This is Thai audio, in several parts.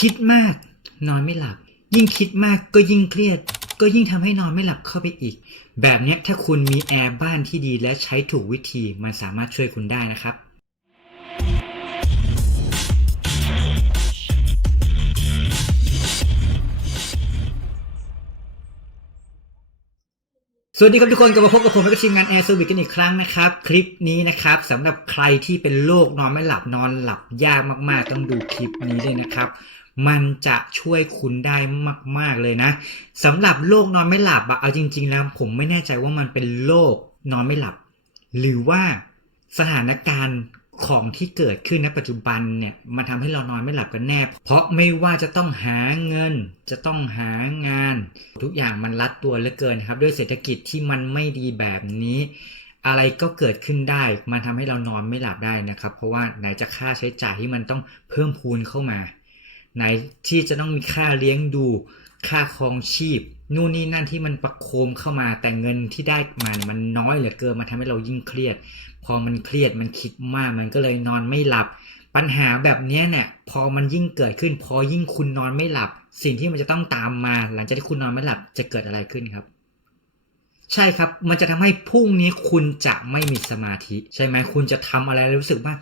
คิดมาก นอนไม่หลับ ยิ่งคิดมากก็ยิ่งเครียด ก็ยิ่งทำให้นอนไม่หลับเข้าไปอีก แบบนี้ถ้าคุณมีแอร์บ้านที่ดีและใช้ถูกวิธีมันสามารถช่วยคุณได้นะครับสวัสดีครับทุกคนกลับมาพบกับผมและทีมงานแอร์ r v วิ e กันอีกครั้งนะครับ คลิปนี้นะครับสำหรับใครที่เป็นโรคนอนไม่หลับนอนหลับยากมากๆ ต้องดูคลิปนี้เลยนะครับ มันจะช่วยคุณได้มาก ๆ เลยนะสำหรับโรคนอนไม่หลับอะเอาจริง ๆ แล้ว ผมไม่แน่ใจว่ามันเป็นโรคนอนไม่หลับ หรือว่าสถานการณ์ของที่เกิดขึ้นณปัจจุบันเนี่ยมันทำให้เรานอนไม่หลับกันแน่ เพราะไม่ว่าจะต้องหาเงิน จะต้องหางาน ทุกอย่างมันรัดตัวเหลือเกินครับ ด้วยเศรษฐกิจที่มันไม่ดีแบบนี้ อะไรก็เกิดขึ้นได้ มันทำให้เรานอนไม่หลับได้นะครับ เพราะว่าไหนจะค่าใช้จ่ายที่มันต้องเพิ่มพูนเข้ามา ไหนที่จะต้องมีค่าเลี้ยงดู ค่าครองชีพ นู่นนี่นั่นที่มันประโคมเข้ามาแต่เงินที่ได้มาเนี่ยมันน้อยเหลือเกินมันทำให้เรายิ่งเครียด พอมันเครียดมันคิดมากมันก็เลยนอนไม่หลับ ปัญหาแบบนี้เนี่ยพอมันยิ่งเกิดขึ้น พอยิ่งคุณนอนไม่หลับ สิ่งที่มันจะต้องตามมา หลังจากที่คุณนอนไม่หลับจะเกิดอะไรขึ้นครับใช่ครับ มันจะทำให้พรุ่งนี้คุณจะไม่มีสมาธิ ใช่ไหมคุณจะทำอะไรแล้วรู้สึกว่า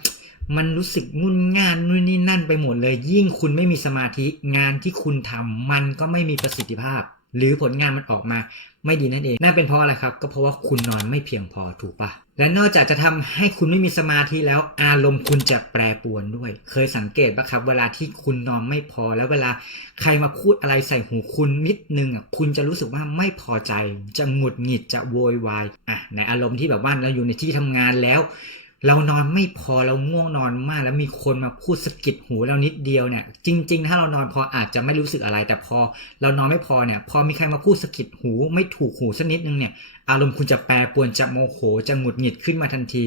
มันรู้สึกงุนง่านนู่นนี่นั่นไปหมดเลย ยิ่งคุณไม่มีสมาธิงานที่คุณทำมันก็ไม่มีประสิทธิภาพ หรือผลงานมันออกมา ไม่ดีนั่นเองนั่นเป็นเพราะอะไรครับ ก็เพราะว่าคุณนอนไม่เพียงพอถูกปะและนอกจากจะทำให้คุณไม่มีสมาธิแล้วอารมณ์คุณจะแปรปรวนด้วย เคยสังเกตปะครับ เวลาที่คุณนอนไม่พอแล้วเวลาใครมาพูดอะไรใส่หูคุณนิดนึงอะคุณจะรู้สึกว่าไม่พอใจ จะหงุดหงิดจะโวยวายอะในอารมณ์ที่แบบว่าเราอยู่ในที่ทำงานแล้ว เรานอนไม่พอเราง่วงนอนมาก แล้วมีคนมาพูดสะกิดหูเรานิดเดียวเนี่ย จริง ๆ ถ้าเรานอนพออาจจะไม่รู้สึกอะไร แต่พอเรานอนไม่พอเนี่ย พอมีใครมาพูดสะกิดหู ไม่ถูกหูสักนิดนึงเนี่ย อารมณ์คุณจะแปรปรวนจะโมโหจะหงุดหงิดขึ้นมาทันที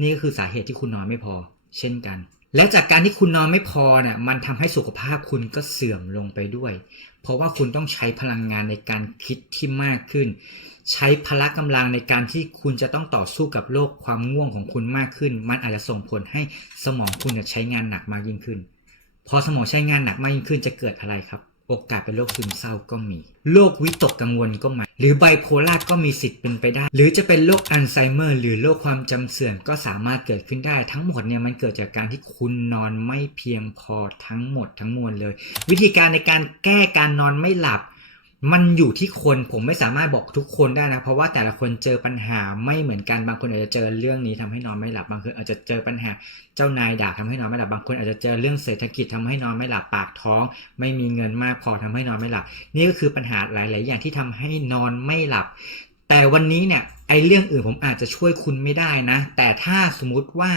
นี่ก็คือสาเหตุที่คุณนอนไม่พอ เช่นกัน และจากการที่คุณนอนไม่พอเนี่ยมันทำให้สุขภาพคุณก็เสื่อมลงไปด้วย เพราะว่าคุณต้องใช้พลังงานในการคิดที่มากขึ้น ใช้พละกำลังในการที่คุณจะต้องต่อสู้กับโรคความง่วงของคุณมากขึ้น มันอาจจะส่งผลให้สมองคุณใช้งานหนักมากยิ่งขึ้น พอสมองใช้งานหนักมากยิ่งขึ้นจะเกิดอะไรครับ โอกาสเป็นโรคซึมเศร้าก็มี โรควิตกกังวลก็มา หรือไบโพล่าก็มีสิทธิ์เป็นไปได้ หรือจะเป็นโรคอัลไซเมอร์ หรือโรคความจำเสื่อมก็สามารถเกิดขึ้นได้ ทั้งหมดเนี่ยมันเกิดจากการที่คุณนอนไม่เพียงพอทั้งหมดทั้งมวลเลย วิธีการในการแก้การนอนไม่หลับ มันอยู่ที่คนผมไม่สามารถบอกทุกคนได้นะ เพราะว่าแต่ละคนเจอปัญหาไม่เหมือนกันบางคนอาจจะเจอเรื่องนี้ทำให้นอนไม่หลับบางคนอาจจะเจอปัญหาเจ้านายด่าทำให้นอนไม่หลับบางคนอาจจะเจอเรื่องเศรษฐกิจทำให้นอนไม่หลับปากท้อง ไม่มีเงินมากพอทำให้นอนไม่หลับ นี่ก็คือปัญหาหลาย ๆ อย่างที่ทำให้นอนไม่หลับ แต่วันนี้เนี่ยไอเรื่องอื่นผมอาจจะช่วยคุณไม่ได้นะ แต่ถ้าสมมติว่า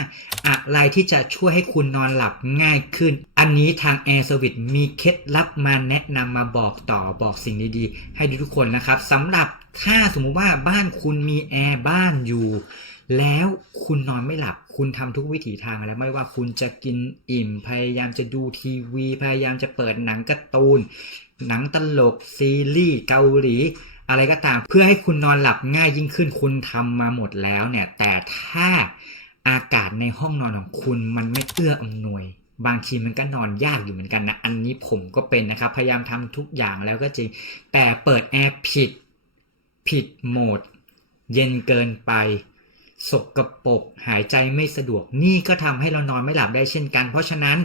อะไรที่จะช่วยให้คุณนอนหลับง่ายขึ้น อันนี้ทาง Air Service มีเคล็ดลับมาแนะนำมาบอกต่อบอกสิ่งดีๆ ให้ทุกคนนะครับสำหรับถ้าสมมุติว่าบ้านคุณมีแอร์บ้านอยู่แล้วคุณนอนไม่หลับ คุณทำทุกวิถีทางแล้วไม่ว่าคุณจะกินอิ่ม พยายามจะดูทีวี พยายามจะเปิดหนังการ์ตูน หนังตลกซีรีส์เกาหลี อะไรก็ตามเพื่อให้คุณนอนหลับง่ายยิ่งขึ้นคุณทำมาหมดแล้วเนี่ย แต่ถ้าอากาศในห้องนอนของคุณมันไม่เอื้ออำนวย บางทีมันก็นอนยากอยู่เหมือนกันนะอันนี้ผมก็เป็นนะครับ พยายามทำทุกอย่างแล้วก็จริง แต่เปิดแอร์ผิด ผิดโหมด เย็นเกินไป สกปรกหายใจไม่สะดวกนี่ก็ทำให้เรานอนไม่หลับได้เช่นกัน เพราะฉะนั้น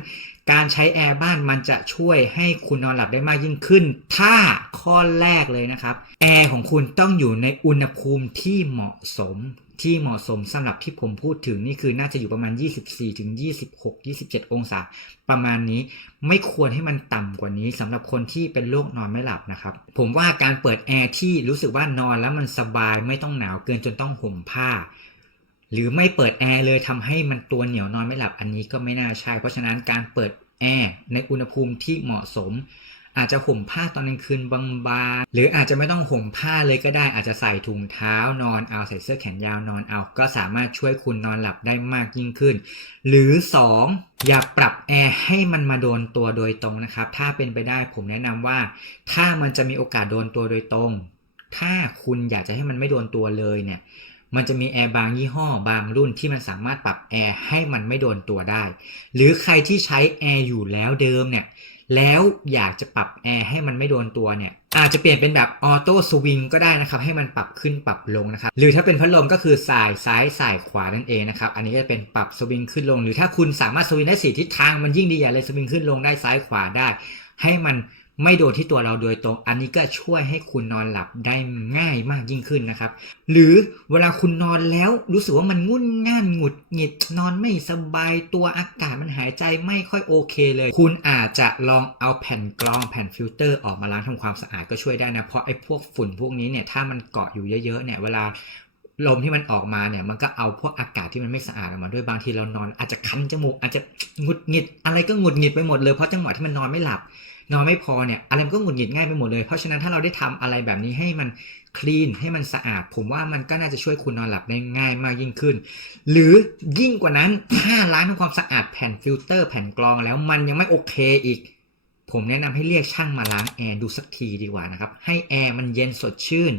การใช้แอร์บ้านมันจะช่วยให้คุณนอนหลับได้มากยิ่งขึ้น ถ้าข้อแรกเลยนะครับ แอร์ของคุณต้องอยู่ในอุณหภูมิที่เหมาะสมที่เหมาะสมสำหรับที่ผมพูดถึงนี่คือน่าจะอยู่ประมาณ 24ถึง26 27 องศา ประมาณนี้ไม่ควรให้มันต่ำกว่านี้สำหรับคนที่เป็นโรคนอนไม่หลับนะครับ ผมว่าการเปิดแอร์ที่รู้สึกว่านอนแล้วมันสบายไม่ต้องหนาวเกินจนต้องห่มผ้า หรือไม่เปิดแอร์เลยทำให้มันตัวเหนียวนอนไม่หลับอันนี้ก็ไม่น่าใช่ เพราะฉะนั้นการเปิดแอร์ในอุณหภูมิที่เหมาะสม อาจจะห่มผ้าตอนกลางคืนบางๆหรืออาจจะไม่ต้องห่มผ้าเลยก็ได้ อาจจะใส่ถุงเท้านอนเอาใส่เสื้อแขนยาวนอนเอา ก็สามารถช่วยคุณนอนหลับได้มากยิ่งขึ้น หรือ 2. อย่าปรับแอร์ให้มันมาโดนตัวโดยตรงนะครับ ถ้าเป็นไปได้ผมแนะนำว่า ถ้ามันจะมีโอกาสโดนตัวโดยตรง ถ้าคุณอยากจะให้มันไม่โดนตัวเลยเนี่ย มันจะมีแอร์บางยี่ห้อบางรุ่นที่มันสามารถปรับแอร์ให้มันไม่โดนตัวได้ หรือใครที่ใช้แอร์อยู่แล้วเดิมเนี่ย แล้วอยากจะปรับแอร์ให้มันไม่โดนตัวเนี่ย อาจจะเปลี่ยนเป็นแบบออโต้สวิงก็ได้นะครับ ให้มันปรับขึ้นปรับลงนะครับ หรือถ้าเป็นพัดลมก็คือสายซ้ายสายขวานั่นเองนะครับ อันนี้ก็จะเป็นปรับสวิงขึ้นลง หรือถ้าคุณสามารถสวิงได้สี่ทิศทางมันยิ่งดีใหญ่เลยสวิงขึ้นลงได้ซ้ายขวาได้ ให้มัน ไม่โดนที่ตัวเราโดยตรง อันนี้ก็ช่วยให้คุณนอนหลับได้ง่ายมากยิ่งขึ้นนะครับ หรือเวลาคุณนอนแล้วรู้สึกว่ามันงุ่นง่านหงุดหงิดนอนไม่สบายตัวอากาศมันหายใจไม่ค่อยโอเคเลย คุณอาจจะลองเอาแผ่นกรองแผ่นฟิลเตอร์ออกมาล้างทำความสะอาดก็ช่วยได้นะ เพราะไอ้พวกฝุ่นพวกนี้เนี่ยถ้ามันเกาะอยู่เยอะๆเนี่ยเวลาลมที่มันออกมาเนี่ยมันก็เอาพวกอากาศที่มันไม่สะอาดออกมาด้วยบางทีเรานอน อาจจะคันจมูกอาจจะหงุดหงิดอะไรก็หงุดหงิดไปหมดเลยเพราะจังหวะที่มันนอนไม่หลับ นอนไม่พอเนี่ยอะไรมันก็หงุดหงิดง่ายไปหมดเลย เพราะฉะนั้นถ้าเราได้ทำอะไรแบบนี้ให้มันคลีนให้มันสะอาด ผมว่ามันก็น่าจะช่วยคุณนอนหลับได้ง่ายมากยิ่งขึ้น หรือยิ่งกว่านั้นถ้าล้างทำความสะอาดแผ่นฟิลเตอร์แผ่นกรองแล้วมันยังไม่โอเคอีก ผมแนะนำให้เรียกช่างมาล้างแอร์ดูสักทีดีกว่านะครับให้แอร์มันเย็นสดชื่น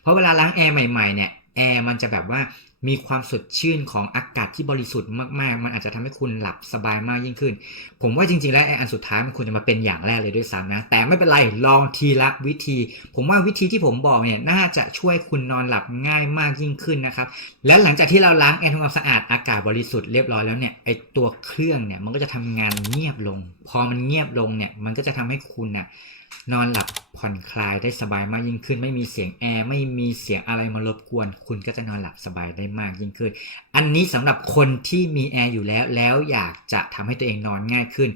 เพราะเวลาล้างแอร์ใหม่ๆเนี่ยแอร์มันจะแบบว่า มีความสดชื่นของอากาศที่บริสุทธิ์มากๆ มันอาจจะทำให้คุณหลับสบายมากยิ่งขึ้น ผมว่าจริงๆ แล้วแอร์อันสุดท้ายมันควรจะมาเป็นอย่างแรกเลยด้วยซ้ำนะ แต่ไม่เป็นไร ลองทีละวิธี ผมว่าวิธีที่ผมบอกเนี่ยน่าจะช่วยคุณนอนหลับง่ายมากยิ่งขึ้นนะครับ และหลังจากที่เราล้างแอร์ทำความสะอาดอากาศบริสุทธิ์เรียบร้อยแล้วเนี่ยไอตัวเครื่องเนี่ยมันก็จะทำงานเงียบลง พอมันเงียบลงเนี่ยมันก็จะทำให้คุณน่ะ นอนหลับผ่อนคลายได้สบายมากยิ่งขึ้น ไม่มีเสียงแอร์ไม่มีเสียงอะไรมารบกวน คุณก็จะนอนหลับสบายได้มากยิ่งขึ้น อันนี้สำหรับคนที่มีแอร์อยู่แล้วแล้วอยากจะทำให้ตัวเองนอนง่ายขึ้น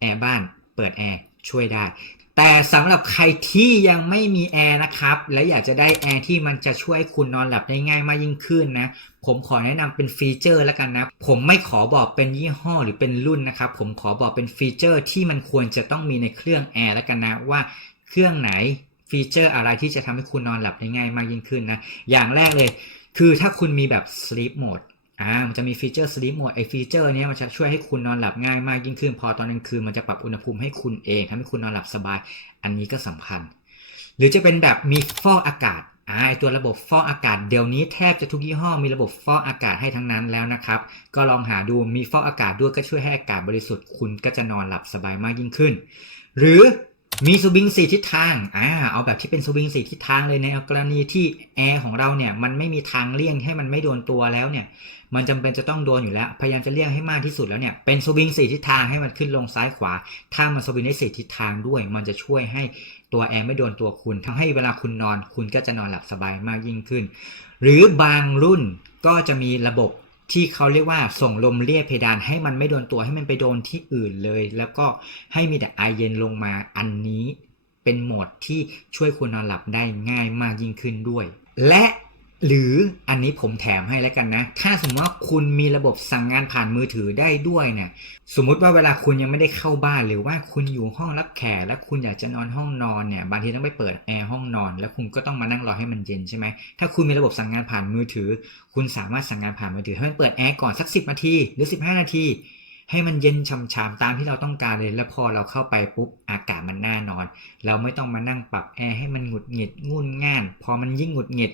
แอร์บ้านเปิดแอร์ช่วยได้ แต่สำหรับใครที่ยังไม่มีแอร์นะครับ และอยากจะได้แอร์ที่มันจะช่วยคุณนอนหลับได้ง่ายมากยิ่งขึ้นนะ ผมขอแนะนำเป็นฟีเจอร์แล้วกันนะ ผมไม่ขอบอกเป็นยี่ห้อหรือเป็นรุ่นนะครับ ผมขอบอกเป็นฟีเจอร์ที่มันควรจะต้องมีในเครื่องแอร์แล้วกันนะว่าเครื่องไหนฟีเจอร์อะไรที่จะทำให้คุณนอนหลับได้ง่ายมากยิ่งขึ้นนะ อย่างแรกเลย คือถ้าคุณมีแบบ sleep mode อ่ามันจะมีฟีเจอร์ sleep mode ไอฟีเจอร์นี้มันจะช่วยให้คุณนอนหลับง่ายมากยิ่งขึ้น พอตอนกลางคืนมันจะปรับอุณหภูมิให้คุณเองทำให้คุณนอนหลับสบาย อันนี้ก็สำคัญ หรือจะเป็นแบบมีฟอกอากาศอ่าไอตัวระบบฟอกอากาศเดี๋ยวนี้แทบจะทุกยี่ห้อมีระบบฟอกอากาศให้ทั้งนั้นแล้วนะครับ ก็ลองหาดูมีฟอกอากาศด้วยก็ช่วยให้อากาศบริสุทธิ์คุณก็จะนอนหลับสบายมากยิ่งขึ้น หรือ มีสวิงสี่ทิศทาง อ่า เอาแบบที่เป็นสวิงสี่ทิศทางเลยในกรณีที่แอร์ของเราเนี่ยมันไม่มีทางเลี่ยงให้มันไม่โดนตัวแล้วเนี่ย มันจำเป็นจะต้องโดนอยู่แล้ว พยายามจะเลี่ยงให้มากที่สุดแล้วเนี่ย เป็นสวิงสี่ทิศทางให้มันขึ้นลงซ้ายขวา ถ้ามันสวิงได้สี่ทิศทางด้วย มันจะช่วยให้ตัวแอร์ไม่โดนตัวคุณทำให้เวลาคุณนอน คุณก็จะนอนหลับสบายมากยิ่งขึ้น หรือบางรุ่นก็จะมีระบบ ที่เขาเรียกว่าส่งลมเลียเพดานให้มันไม่โดนตัวให้มันไปโดนที่อื่นเลย แล้วก็ให้มีแต่ไอเย็นลงมาอันนี้เป็นโหมดที่ช่วยคุณนอนหลับได้ง่ายมากยิ่งขึ้นด้วย และ หรืออันนี้ผมแถมให้แล้วกันนะ ถ้าสมมติว่าคุณมีระบบสั่งงานผ่านมือถือได้ด้วยเนี่ยสมมุติว่าเวลาคุณยังไม่ได้เข้าบ้านหรือว่าคุณอยู่ห้องรับแขกแล้วคุณอยากจะนอนห้องนอนเนี่ยบางทีต้องไปเปิดแอร์ห้องนอน แล้วคุณก็ต้องมานั่งรอให้มันเย็นใช่ไหมถ้าคุณมีระบบสั่งงานผ่านมือถือ คุณสามารถสั่งงานผ่านมือถือให้มันเปิดแอร์ก่อนสัก 10 นาทีหรือ 15 นาทีให้มันเย็นช่ำๆตามที่เราต้องการเลย แล้วพอเราเข้าไปปุ๊บอากาศมันน่านอน เราไม่ต้องมานั่งปรับแอร์ให้มันหงุดหงิดงุนง่าน พอมันยิ่งหงุดหงิด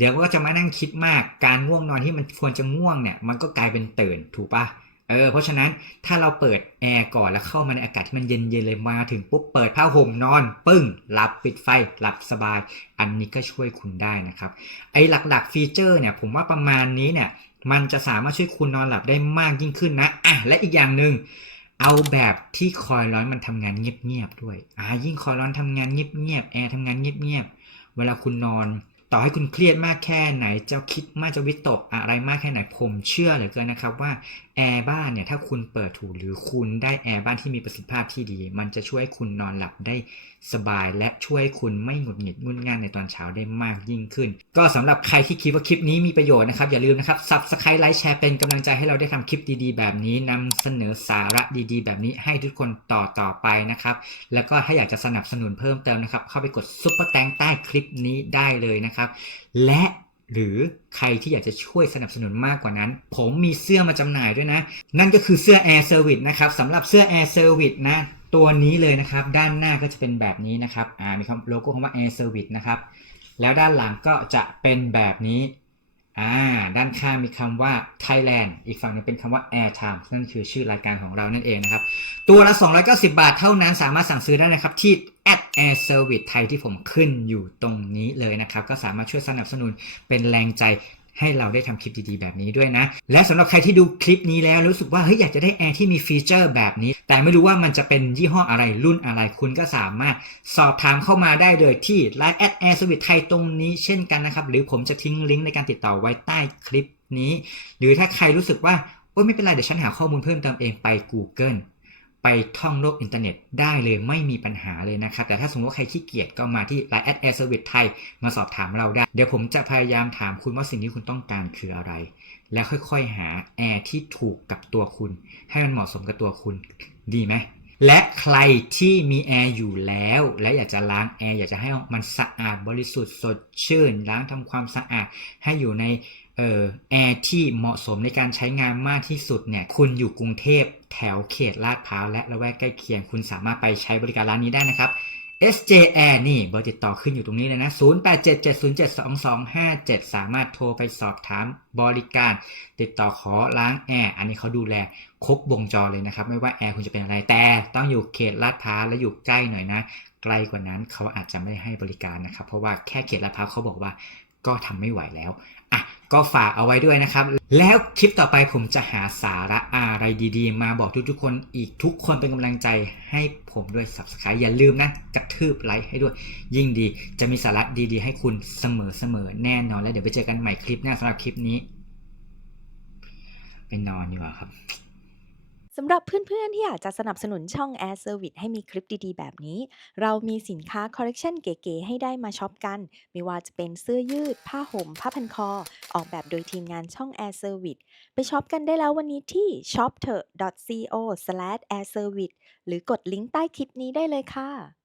เดี๋ยวก็จะมานั่งคิดมากการง่วงนอนที่มันควรจะง่วงเนี่ย มันก็กลายเป็นตื่นถูกปะเออเพราะฉะนั้นถ้าเราเปิดแอร์ก่อนแล้วเข้ามาในอากาศที่มันเย็นๆเลยมาถึงปุ๊บเปิดผ้าห่มนอน ปึ้งหลับปิดไฟหลับสบาย อันนี้ก็ช่วยคุณได้นะครับ ไอ้หลักๆฟีเจอร์เนี่ย ผมว่าประมาณนี้เนี่ย มันจะสามารถช่วยคุณนอนหลับได้มากยิ่งขึ้นนะอะและอีกอย่างหนึ่งเอาแบบที่คอยร้อนมันทำงานเงียบๆด้วยอ่ายิ่งคอยร้อนทำงานเงียบๆแอร์ทำงานเงียบๆเวลาคุณนอน ต่อให้คุณเครียดมากแค่ไหนจะคิดมากจะวิตกอะไรมากแค่ไหนผมเชื่อเหลือเกินนะครับว่าแอร์บ้านเนี่ยถ้าคุณเปิดถูกหรือคุณได้แอร์บ้านที่มีประสิทธิภาพที่ดี มันจะช่วยให้คุณนอนหลับได้สบาย และช่วยให้คุณไม่หงุดหงิดงุนง่านในตอนเช้าได้มากยิ่งขึ้น ก็สำหรับใครที่คิดว่าคลิปนี้มีประโยชน์นะครับ อย่าลืมนะครับ Subscribe ไลค์แชร์เป็นกำลังใจให้เราได้ทำคลิปดีๆ แบบนี้นำเสนอสาระดีๆ แบบนี้ให้ทุกคนต่อต่อไปนะครับแล้วก็ถ้าอยากจะสนับสนุนเพิ่มเติมนะครับเข้าไปกดซุปเปอร์แตงใต้คลิปนี้ได้เลยนะครับและหรือใครที่อยากจะช่วยสนับสนุนมากกว่านั้น ผมมีเสื้อมาจำหน่ายด้วยนะ นั่นก็คือเสื้อ Air Service นะครับสำหรับเสื้อ Air Service นะ ตัวนี้เลยนะครับ ด้านหน้าก็จะเป็นแบบนี้นะครับมีคำโลโก้คำว่า Air Service นะครับ แล้วด้านหลังก็จะเป็นแบบนี้ อ่าด้านข้างมีคำว่า Thailand อีกฝั่งหนึงเป็นคำว่า Airtime นั่นคือชื่อรายการของเรานั่นเองนะครับ ตัวละ 290 บาทเท่านั้นสามารถสั่งซื้อได้นะครับ ที่ at air service ไทยที่ผมขึ้นอยู่ตรงนี้เลยนะครับ ก็สามารถช่วยสนับสนุนเป็นแรงใจ ให้เราได้ทำคลิปดีๆแบบนี้ด้วยนะ และสำหรับใครที่ดูคลิปนี้แล้วรู้สึกว่าเฮ้ยอยากจะได้แอร์ที่มีฟีเจอร์แบบนี้ แต่ไม่รู้ว่ามันจะเป็นยี่ห้ออะไรรุ่นอะไรคุณก็สามารถสอบถามเข้ามาได้เลยที่ Line at air service ไทยตรงนี้เช่นกันนะครับ หรือผมจะทิ้งลิงก์ในการติดต่อไว้ใต้คลิปนี้ หรือถ้าใครรู้สึกว่าโอ้ไม่เป็นไรเดี๋ยวฉันหาข้อมูลเพิ่มเติมเองไป Google ไปท่องโลกอินเทอร์เน็ตได้เลยไม่มีปัญหาเลยนะครับ แต่ถ้าสมมติว่าใครขี้เกียจก็มาที่ Line at Air Service ไทยมาสอบถามเราได้ เดี๋ยวผมจะพยายามถามคุณว่าสิ่งที่คุณต้องการคืออะไร แล้วค่อยๆหาแอร์ที่ถูกกับตัวคุณ ให้มันเหมาะสมกับตัวคุณดีไหมและใครที่มีแอร์อยู่แล้ว และอยากจะล้างแอร์อยากจะให้มันสะอาดบริสุทธิ์สดชื่น ล้างทำความสะอาดให้อยู่ใน เออแอร์ที่เหมาะสมในการใช้งานมากที่สุดเนี่ยคุณอยู่กรุงเทพแถวเขตลาดพร้าวและละแวกใกล้เคียง คุณสามารถไปใช้บริการร้านนี้ได้นะครับ SJ Air นี่เบอร์ติดต่อขึ้นอยู่ตรงนี้เลยนะ 0877072257 สามารถโทรไปสอบถามบริการ ติดต่อขอล้างแอร์อันนี้เขาดูแลครบวงจรเลยนะครับ ไม่ว่าแอร์คุณจะเป็นอะไรแต่ต้องอยู่เขตลาดพร้าวและอยู่ใกล้หน่อยนะ ไกลกว่านั้นเขาอาจจะไม่ให้บริการนะครับ เพราะว่าแค่เขตลาดพร้าวเขาบอกว่า ก็ทำไม่ไหวแล้วอะก็ฝากเอาไว้ด้วยนะครับ แล้วคลิปต่อไปผมจะหาสาระอะไรดีๆ มาบอกทุกๆคนอีกทุกคนเป็นกำลังใจให้ผมด้วย Subscribe อย่าลืมนะกระทืบไลค์ให้ด้วย ยิ่งดีจะมีสาระดีๆ ให้คุณเสมอๆแน่นอน แล้วเดี๋ยวไปเจอกันใหม่คลิปหน้าสำหรับคลิปนี้ไปนอนดีกว่าครับ สำหรับเพื่อนๆ ที่อยากจะสนับสนุนช่อง Air Service ให้มีคลิปดีๆ แบบนี้ เรามีสินค้าคอลเลกชันเก๋ๆ ให้ได้มาช็อปกัน ไม่ว่าจะเป็นเสื้อยืด ผ้าห่ม ผ้าพันคอ ออกแบบโดยทีมงานช่อง Air Service ไปช็อปกันได้แล้ววันนี้ที่ shop t h e co air service หรือกดลิงก์ใต้คลิปนี้ได้เลยค่ะ